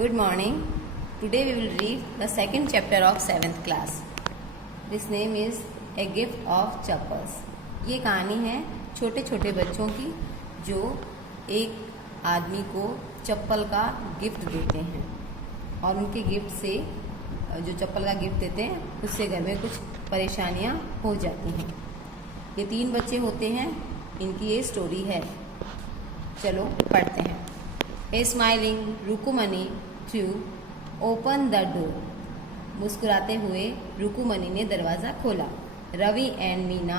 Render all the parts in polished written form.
Good morning. Today we will read the second chapter of 7th class. This name is A Gift of Chappals. ये कहानी है छोटे छोटे बच्चों की जो एक आदमी को चप्पल का गिफ्ट देते हैं और उनके गिफ्ट से जो चप्पल का गिफ्ट देते हैं उससे घर में कुछ परेशानियां हो जाती हैं। ये 3 बच्चे होते हैं, इनकी ये स्टोरी है। चलो पढ़ते हैं। A smiling Rukmini threw open the door. मुस्कुराते हुए रुकुमनी ने दरवाज़ा खोला। Ravi and Meena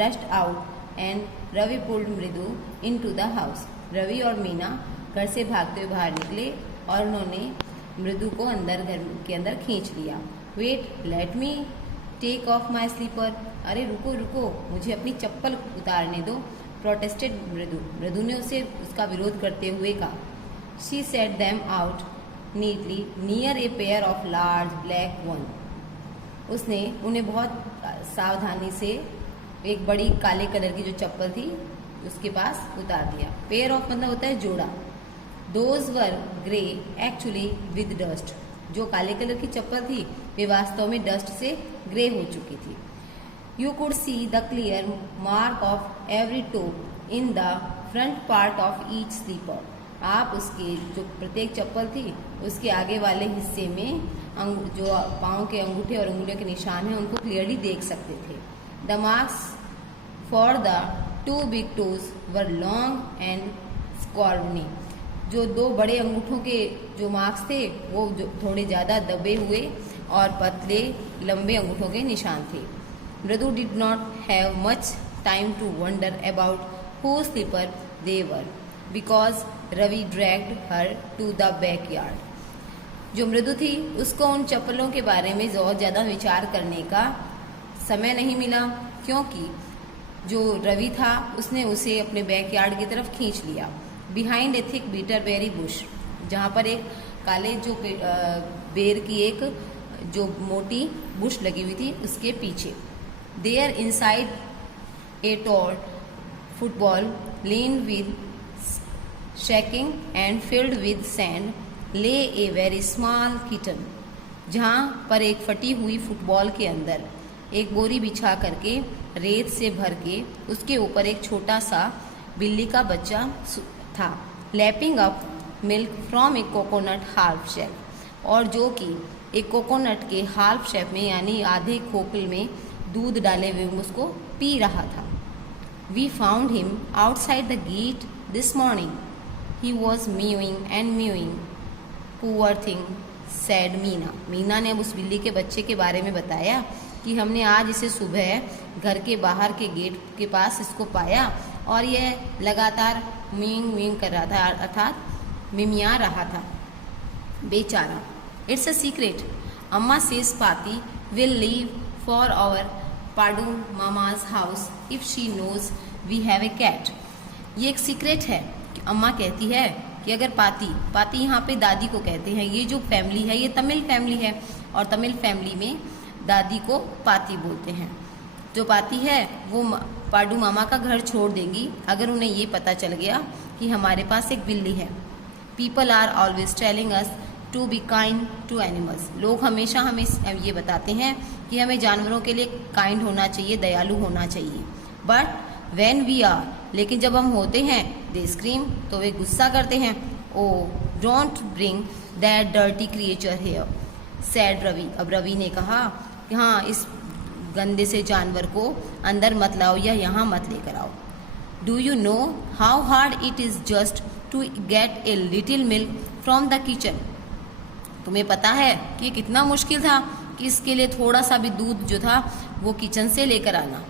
rushed out and Ravi pulled Mridu into the house. Ravi और मीना घर से भागते हुए बाहर निकले और उन्होंने मृदु को घर के अंदर खींच लिया। Wait, let me take off my slipper. अरे रुको रुको, मुझे अपनी चप्पल उतारने दो। प्रोटेस्टेड मृदु ने उसका विरोध करते हुए कहा। She set them out neatly near a pair of large black one. उसने उन्हें बहुत सावधानी से एक बड़ी काले कलर की जो चप्पल थी उसके पास उतार दिया। पेयर ऑफ मतलब होता है जोड़ा। Those were grey actually with dust. जो काले कलर की चप्पल थी वे वास्तव में डस्ट से ग्रे हो चुकी थी। You could see the clear mark of every toe in the front part of each slipper. आप उसके जो प्रत्येक चप्पल थी उसके आगे वाले हिस्से में जो पाँव के अंगूठे और उंगलियों के निशान हैं उनको क्लियरली देख सकते थे। The marks for the 2 big toes were long and scrawny. जो 2 बड़े अंगूठों के जो मार्क्स थे वो जो थोड़े ज़्यादा दबे हुए और पतले लंबे अंगूठों के निशान थे। Mridu did not have much time to wonder about who slipper they were because Ravi dragged her to the backyard. जो मृदु थी उसको उन चप्पलों के बारे में बहुत ज़्यादा विचार करने का समय नहीं मिला, क्योंकि जो रवि था उसने उसे अपने बैकयार्ड की तरफ खींच लिया। बिहाइंड ए थिक बीटरबेरी बुश, जहाँ पर एक काले जो बेर की एक जो मोटी बुश लगी हुई थी उसके पीछे। There inside a tall football lane with shaking and filled with sand lay a very small kitten. जहाँ पर एक फटी हुई फुटबॉल के अंदर एक बोरी बिछा करके रेत से भर के उसके ऊपर एक छोटा सा बिल्ली का बच्चा था। Lapping up milk from a coconut half shell, और जो कि एक कोकोनट के हाफ शेप में यानी आधे खोखल में दूध डाले हुए उसको पी रहा था। We found him outside the gate this morning. He was mewing and mewing. Poor thing, said Meena. Meena ने उस बिल्ली के बच्चे के बारे में बताया कि हमने आज इसे सुबह घर के बाहर के गेट के पास इसको पाया और यह लगातार मीइंग मीइंग कर रहा था, अर्थात मिमिया रहा था। बेचारा। It's a secret. Amma says Paati will leave for our Padu Mama's house if she knows we have a cat. ये एक सीक्रेट है। अम्मा कहती है कि अगर पाती यहाँ पे दादी को कहते हैं। ये जो फैमिली है ये तमिल फैमिली है और तमिल फैमिली में दादी को पाती बोलते हैं। जो पाती है वो पाडू मामा का घर छोड़ देंगी अगर उन्हें ये पता चल गया कि हमारे पास एक बिल्ली है। People are always telling us to be kind to animals. लोग हमेशा हमें ये बताते हैं कि हमें जानवरों के लिए काइंड होना चाहिए, दयालु होना चाहिए। बट वेन वी आर, लेकिन जब हम होते हैं, दे स्क्रीम, तो वे गुस्सा करते हैं। Oh don't bring that dirty creature here, said Ravi. अब रवि ने कहा कि हाँ, इस गंदे से जानवर को अंदर मत लाओ या यहाँ मत लेकर आओ. Do you know how hard it is just to get a little milk from the kitchen. तुम्हें पता है कि ये कितना मुश्किल था कि इसके लिए थोड़ा सा भी दूध जो था वो किचन से लेकर आना.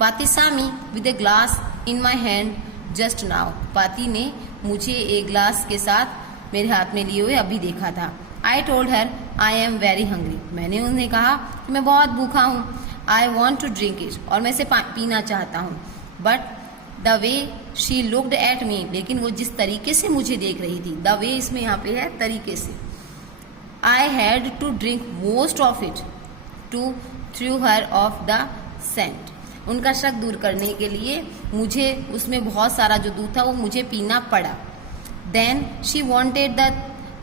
Paati saw me with a glass in my hand just now. Paati ने मुझे एक ग्लास के साथ मेरे हाथ में लिए हुए अभी देखा था. I told her I am very hungry. मैंने उन्हें कहा कि मैं बहुत भूखा हूँ. I want to drink it, और मैं इसे पीना चाहता हूँ. But the way she looked at me, लेकिन वो जिस तरीके से मुझे देख रही थी, द वे इसमें यहाँ पे है तरीके से. I had to drink most of it to through her off the scent. उनका शक दूर करने के लिए मुझे उसमें बहुत सारा जो दूध था वो मुझे पीना पड़ा. Then she wanted the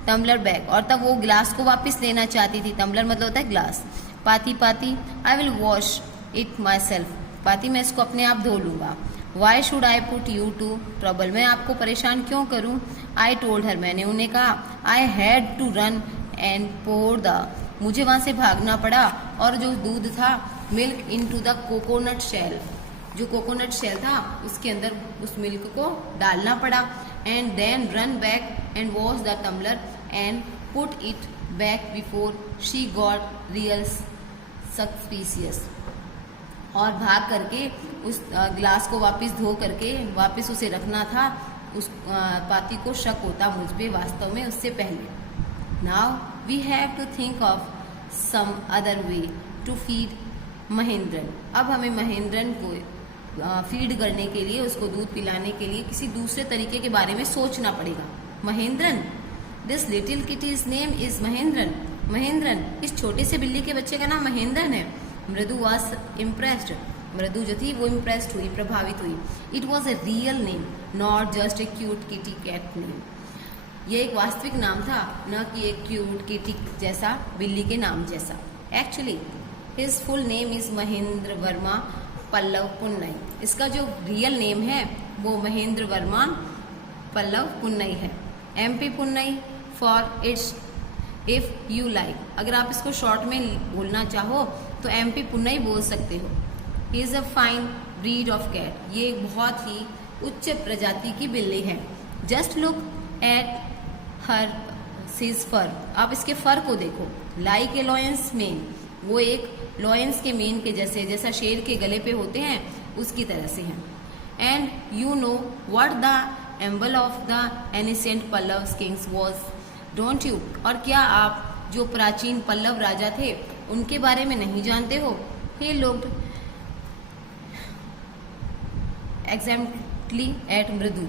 tumbler back, और तब वो ग्लास को वापस लेना चाहती थी। टम्बलर मतलब होता है glass. Paati Paati, I will wash it myself. Paati, मैं इसको अपने आप धो लूंगा। Why should I put you to trouble, मैं आपको परेशान क्यों करूं। आई टोल्ड हर, मैंने उन्हें कहा। I had to run and pour the, मुझे वहां से भागना पड़ा और जो दूध था milk into the coconut shell, जो कोकोनट शेल था उसके अंदर उस मिल्क को डालना पड़ा। And then run back and wash the tumbler and put it back before she got real suspicious, और भाग करके उस ग्लास को वापस धो करके वापस उसे रखना था। उस पाती को शक होता मुझ पे वास्तव में उससे पहले। Now we have to think of some other way to feed Mahendran, अब हमें महेंद्रन को फीड करने के लिए, उसको दूध पिलाने के लिए किसी दूसरे तरीके के बारे में सोचना पड़ेगा। Mahendran, this little kitty's name is Mahendran, Mahendran, इस छोटे से बिल्ली के बच्चे का नाम महेंद्रन है। मृदु वॉज इम्प्रेस्ड, मृदु जो थी वो इम्प्रेस्ड हुई, प्रभावित हुई। It was a real name, not just a cute kitty cat name, ये एक वास्तविक नाम था, न कि एक क्यूट किटी जैसा बिल्ली के नाम जैसा। Actually his full name is Mahendra Varma Pallava Punnai, इसका जो रियल नेम है वो महेंद्र वर्मा पल्लव पुन्नई है। MP पुन्नई for its if you like, अगर आप इसको शॉर्ट में बोलना चाहो तो MP पुन्नई बोल सकते हो। He is a fine breed of cat, ये बहुत ही उच्च प्रजाति की बिल्ली है। Just look at her his fur, आप इसके फर को देखो। लाइक ए लॉयंस मेन, वो एक लॉयंस के मेन के जैसे, जैसा शेर के गले पे होते हैं उसकी तरह से हैं। And you know what the emblem of the ancient Pallava kings was, don't you, और क्या आप जो प्राचीन पल्लव राजा थे उनके बारे में नहीं जानते हो। ही लुक्ड एग्जैक्टली एट मृदु,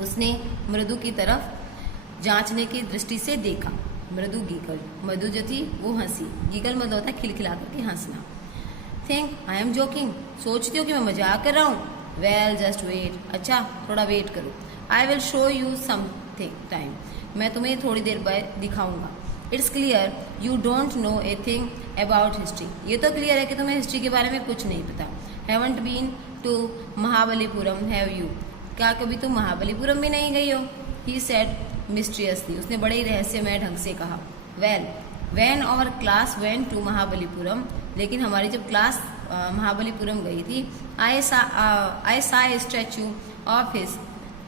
उसने मृदु की तरफ जांचने की दृष्टि से देखा। मृदु गीगल, मृदु जो थी वो हंसी, गीगल मतलब होता है खिलखिला करके हंसना। थिंक आई एम जोकिंग, सोचती हो कि मैं मजाक कर रहा हूँ। वेल जस्ट वेट, अच्छा थोड़ा वेट करो। I will show you something time, मैं तुम्हें थोड़ी देर बाद दिखाऊंगा। It's clear you don't know a thing about history, ये तो क्लियर है कि तुम्हें हिस्ट्री के बारे में कुछ नहीं पता। Haven't been to Mahabalipuram have you, क्या कभी तुम महाबलीपुरम भी नहीं गई हो। ही सेड मिस्टीरियसली, उसने बड़े ही रहस्यमय ढंग से कहा। Well when our class went to Mahabalipuram, लेकिन हमारी जब क्लास महाबलीपुरम गई थी, I saw a statue of his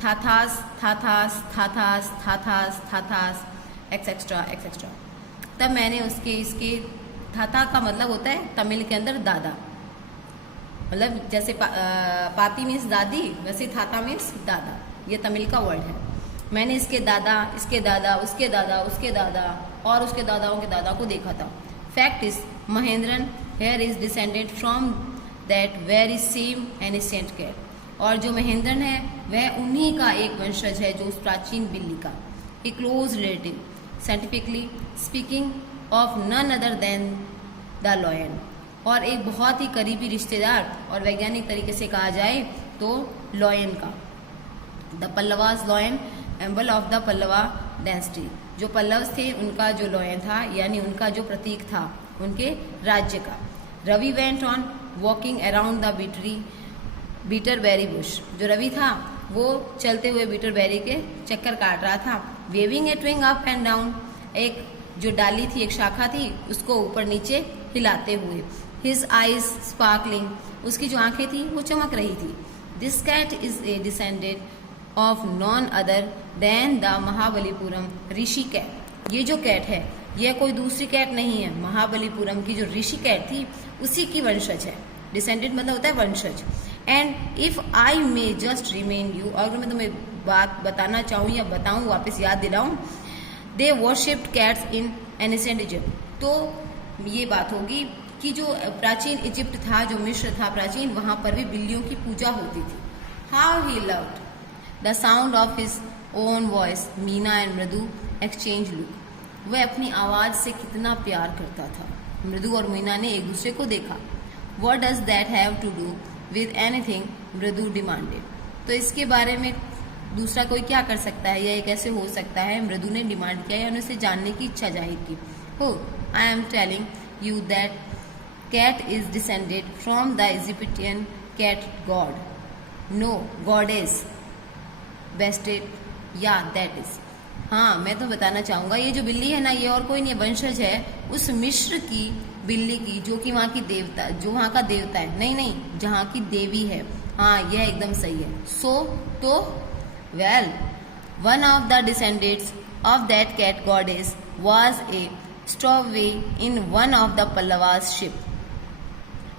थाथास थाथास थाथास थाथास थाथास एक्सेट्रा एक्सेट्रा, तब मैंने उसके इसके थाथा का मतलब होता है तमिल के अंदर दादा, मतलब जैसे पाती मीन्स दादी, वैसे थाथा मीन्स दादा, ये तमिल का वर्ड है। मैंने इसके दादा, इसके दादा, उसके दादा, उसके दादा और उसके दादाओं के दादा को देखा था। Fact is Mahendran here is descended from that very same ancient cat, और जो महेंद्रन है वह उन्हीं का एक वंशज है जो उस प्राचीन बिल्ली का, a close relative, scientifically speaking of none other than the lion, और एक बहुत ही करीबी रिश्तेदार, और वैज्ञानिक तरीके से कहा जाए तो लॉयन का। The Pallavas lion एम्बल of the Pallava dynasty, जो पल्लव्स थे उनका जो लॉयन था, यानी उनका जो प्रतीक था उनके राज्य का। Ravi went on walking around the bitterberry bush, जो रवि था वो चलते हुए बीटरबेरी के चक्कर काट रहा था। Waving a twig up and down, एक जो डाली थी, एक शाखा थी, उसको ऊपर नीचे हिलाते हुए। हिज आईज स्पार्कलिंग, उसकी जो आंखें थी वो चमक रही थी। This cat is a descended of none other than the Mahabalipuram Rishi cat, ये जो कैट है यह कोई दूसरी कैट नहीं है, महाबलीपुरम की जो ऋषि कैट थी उसी की वंशज है। डिसेंडेड मतलब होता है वंशज। And if I may just remain you, अगर मैं तुम्हें बात बताना चाहूँ या बताऊँ, वापस याद दिलाऊँ, दे वर्शिप्ड कैट्स इन एनिसेंट इजिप्ट, तो ये बात होगी कि जो प्राचीन इजिप्ट था, जो मिस्र था प्राचीन, वहां पर भी बिल्लियों की पूजा होती थी। How he loved the sound of his own voice, Meena and मृदु एक्सचेंज लुक, वह अपनी आवाज से कितना प्यार करता था। मृदु और मीना ने एक दूसरे को देखा। What does that have to do with anything, Mridu demanded, तो इसके बारे में दूसरा कोई क्या कर सकता है, यह कैसे हो सकता है, मृदु ने डिमांड किया, यानी उसे जानने की इच्छा जाहिर की। हो, I am telling you that cat is descended from the Egyptian cat god. No, goddess. Bested. Yeah, that is. हाँ, मैं तो बताना चाहूंगा, ये जो बिल्ली है ना, ये और कोई नहीं, वंशज है उस मिस्र की बिल्ली की, जो कि वहाँ की देवता, जो वहाँ का देवता है, नहीं, जहाँ की देवी है। हाँ, यह एकदम सही है। सो तो well, one of the descendants of that cat goddess was a stowaway in one of the Pallavas ship.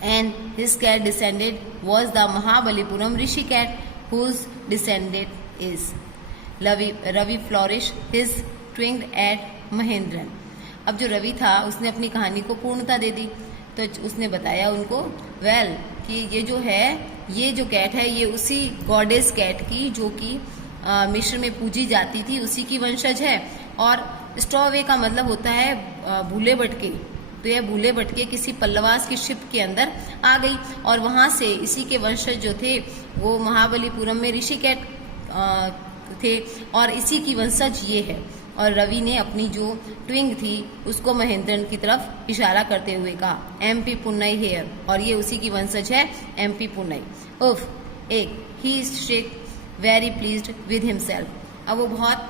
And his cat descendant was the Mahabalipuram Rishi cat, whose descendant is Ravi flourished his twinged at Mahendran. अब जो रवि था उसने अपनी कहानी को पूर्णता दे दी, तो उसने बताया उनको वेल कि ये जो है, ये जो कैट है, ये उसी गॉडेस कैट की जो कि मिस्र में पूजी जाती थी, उसी की वंशज है। और स्टॉवे का मतलब होता है भूले भटके, तो यह भूले भटके किसी पल्लवास की शिप के अंदर आ गई और वहां से इसी के वंशज जो थे वो महाबलीपुरम में ऋषि कैट थे और इसी की वंशज ये है। और रवि ने अपनी जो ट्विंग थी उसको महेंद्रन की तरफ इशारा करते हुए कहा एमपी पुन्नई हेयर, और ये उसी की वंशज है एमपी पुन्नई। उफ, एक ही शेक वेरी प्लीज्ड विद हिमसेल्फ। अब वो बहुत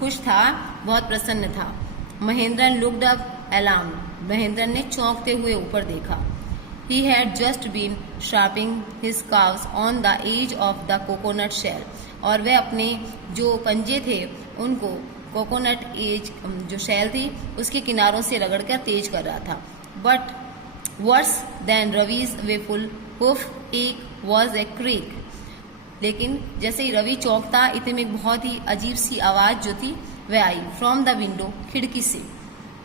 खुश था, बहुत प्रसन्न था। Mahendran looked up alarmed. Mahendran ने चौंकते हुए ऊपर देखा। He had just been sharpening his calves on the edge of the coconut shell, और वह अपने जो पंजे थे उनको कोकोनट एज जो शेल थी उसके किनारों से रगड़कर तेज कर रहा था। But worse than Ravi's woeful huff एक वॉज ए क्रीक। लेकिन जैसे ही रवि चौंकता, इतने में बहुत ही अजीब सी आवाज जो थी वह आई फ्रॉम द विंडो, खिड़की से।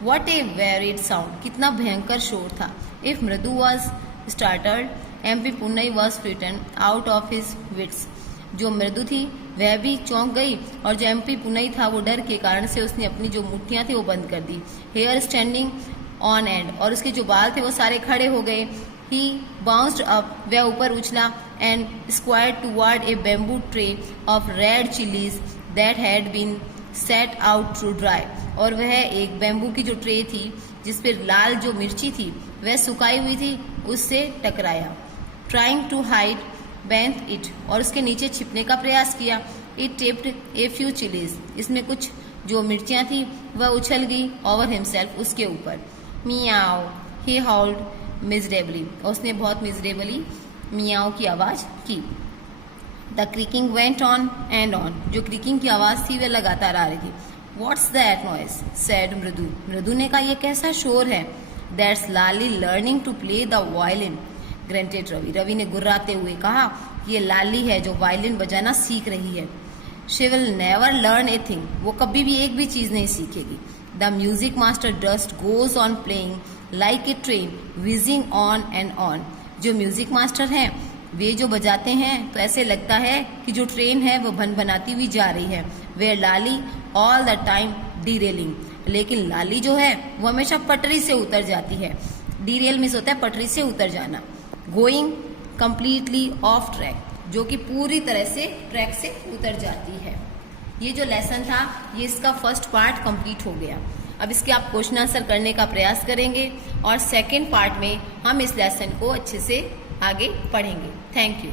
What a varied sound, कितना भयंकर शोर था। If मृदु was startled, MP पुन्नई was frightened out of his wits. जो मृदु थी वह भी चौंक गई और जो MP पुन्नई था वो डर के कारण से उसने अपनी जो मुट्ठियां थी वो बंद कर दी। Hair standing on end, और उसके जो बाल थे वो सारे खड़े हो गए। He bounced up, वह ऊपर उछला and squared toward a bamboo tray of red chilies that had been set out to dry. और वह एक बैम्बू की जो ट्रे थी जिस पर लाल जो मिर्ची थी वह सुखाई हुई थी, उससे टकराया। ट्राइंग टू हाइड बेंथ इट, और उसके नीचे छिपने का प्रयास किया। It tipped a few chillies, इसमें कुछ जो मिर्चियां थी वह उछल गई ओवर हिमसेल्फ, उसके ऊपर। मियाओ, ही हाउल्ड मिजरेबली, और उसने बहुत मिजरेबली मियाओ की आवाज की। The creaking went on and on, जो क्रिकिंग की आवाज थी वह लगातार आ रही थी। What's that noise? said मृदु। मृदु ने कहा, यह कैसा शोर है? That's Lali learning to play the violin, grunted Ravi. Ravi ने गुर्राते हुए कहा, ये लाली है जो वायलिन बजाना सीख रही है। She will never learn a thing, वो कभी भी एक भी चीज नहीं सीखेगी। The music master just goes on playing like a train, whizzing on and on। जो म्यूजिक मास्टर हैं वे जो बजाते हैं तो ऐसे लगता है कि जो ट्रेन है वो भन बनाती हुई जा रही है। वे लाली ऑल द टाइम डीरेलिंग, लेकिन लाली जो है वो हमेशा पटरी से उतर जाती है। डीरेल मीन्स होता है पटरी से उतर जाना। गोइंग कंप्लीटली ऑफ ट्रैक, जो कि पूरी तरह से ट्रैक से उतर जाती है। ये जो लेसन था ये इसका फर्स्ट पार्ट कंप्लीट हो गया। अब इसके आप क्वेश्चन आंसर करने का प्रयास करेंगे और सेकेंड पार्ट में हम इस लेसन को अच्छे से आगे पढ़ेंगे। Thank you.